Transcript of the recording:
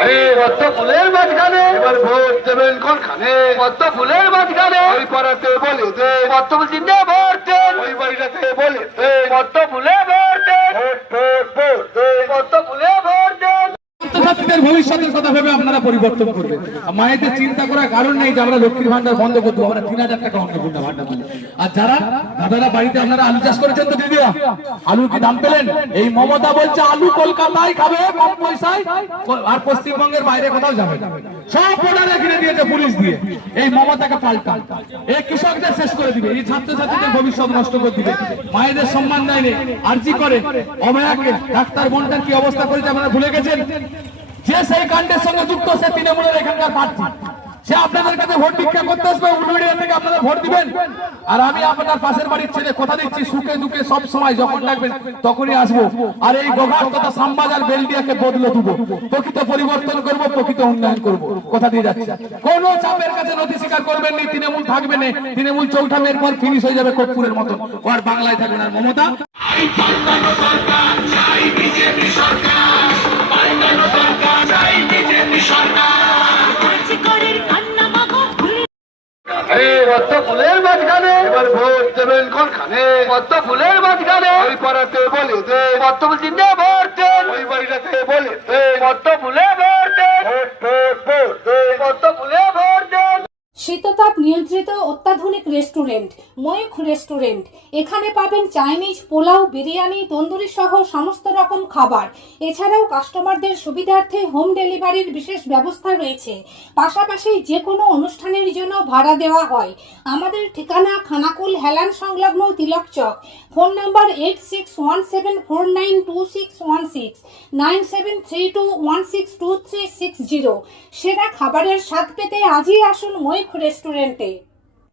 পদ্ম ফুলের মাঝখানে এবার ভোট দেবেন কোনখানে? পদ্ম ফুলের মাঝখানে ওই পাড়াতে বলে দে পদ্ম ফুল চিহ্নে ভোট দেন, ওই বাড়িটাতে বলে দে পদ্ম ফুলে ভোট দেন, পদ্ম ফুলে ভোট দেন। ছাত্রছাত্রীদের ভবিষ্যতের কথা ভেবে আপনারা পরিবর্তন করবেন। মায়েদের চিন্তা করার কারণ নেই যে আমরা লক্ষ্মীর ভান্ডার বন্ধ করতে পারবো, আমরা 3000 টাকা অন্নপূর্ণা ভান্ডার দেবো। আর যারা দাদারা বাড়িতে আপনারা আলু চাষ করেছেন তো দিদিরা, আলুর কি দাম পেলেন? এই মমতা বলছে আলু কলকাতায় খাবে কম পয়সায়, আর পশ্চিমবঙ্গের বাইরে কোথাও যাবে না। সব বর্ডারে ঘিরে দিয়েছে পুলিশ দিয়ে। এই মমতাকে পাল্টান, এই কৃষকদের শেষ করে দিবে, এই ছাত্রছাত্রীদের ভবিষ্যৎ নষ্ট করে দিবে, মায়েদের সম্মান দেয়নি। আরজি করে অভয়াকে ডাক্তার বোনটার কি অবস্থা করেছে আপনারা ভুলে গেছেন? যে সেই কাণ্ডের সঙ্গে যুক্ত সে তৃণমূলের এখানকার প্রার্থী, সে আপনাদের কাছে ভোট ভিক্ষা করতে আসবে, উলুবেড়িয়া থেকে আপনারা ভোট দিবেন। আর আমি আপনার পাশের বাড়ির ছেলে কথা দিচ্ছি, সুখে দুঃখে সব সময় যখন ডাকবেন তখনই আসবো। আর এই গোঘাট তথা সামবাজার বেলডিয়াকে বদলে দেবো, প্রকৃত পরিবর্তন করবো, প্রকৃত উন্নয়ন করবো, কথা দিয়ে যাচ্ছি। কোন চাপের কাছে নথি স্বীকার করবেন নি, তৃণমূল থাকবে না। তৃণমূল চৌঠা মেয়ের পর ফিনিশ হয়ে যাবে কর্পূরের মতো, আর বাংলায় থাকবে না মমতা। পদ্ম ফুলের মাঝখানে এবার ভোট দেবেন কোনখানে? পদ্ম ফুলের মাঝখানে ওই পাড়াতে বলে দে পদ্ম ফুল চিহ্নে ভোট দেন, ওই বাড়িটাতে বলে দে পদ্ম ফুলে ভোট দেন, পদ্ম ফুলে ভোট দেন। শীততাপ নিয়ন্ত্রিত অত্যাধুনিক রেস্টুরেন্ট ময়ূখ রেস্টুরেন্ট। এখানে পাবেন চাইনিজ, পোলাও, বিরিয়ানি, তন্দুরি সহ সমস্ত রকম খাবার। এছাড়াও কাস্টমারদের সুবিধার্থে হোম ডেলিভারির বিশেষ ব্যবস্থা রয়েছে। পাশাপাশি যে কোনো অনুষ্ঠানের জন্য ভাড়া দেওয়া হয়। আমাদের ঠিকানা খানাকুল হেলান সংলগ্ন তিলক চক। Phone number 8617492616 9732162360। সেরা খাবারের স্বাদ পেতে আজই আসুন ময়ূখ রেস্টুরেন্টে।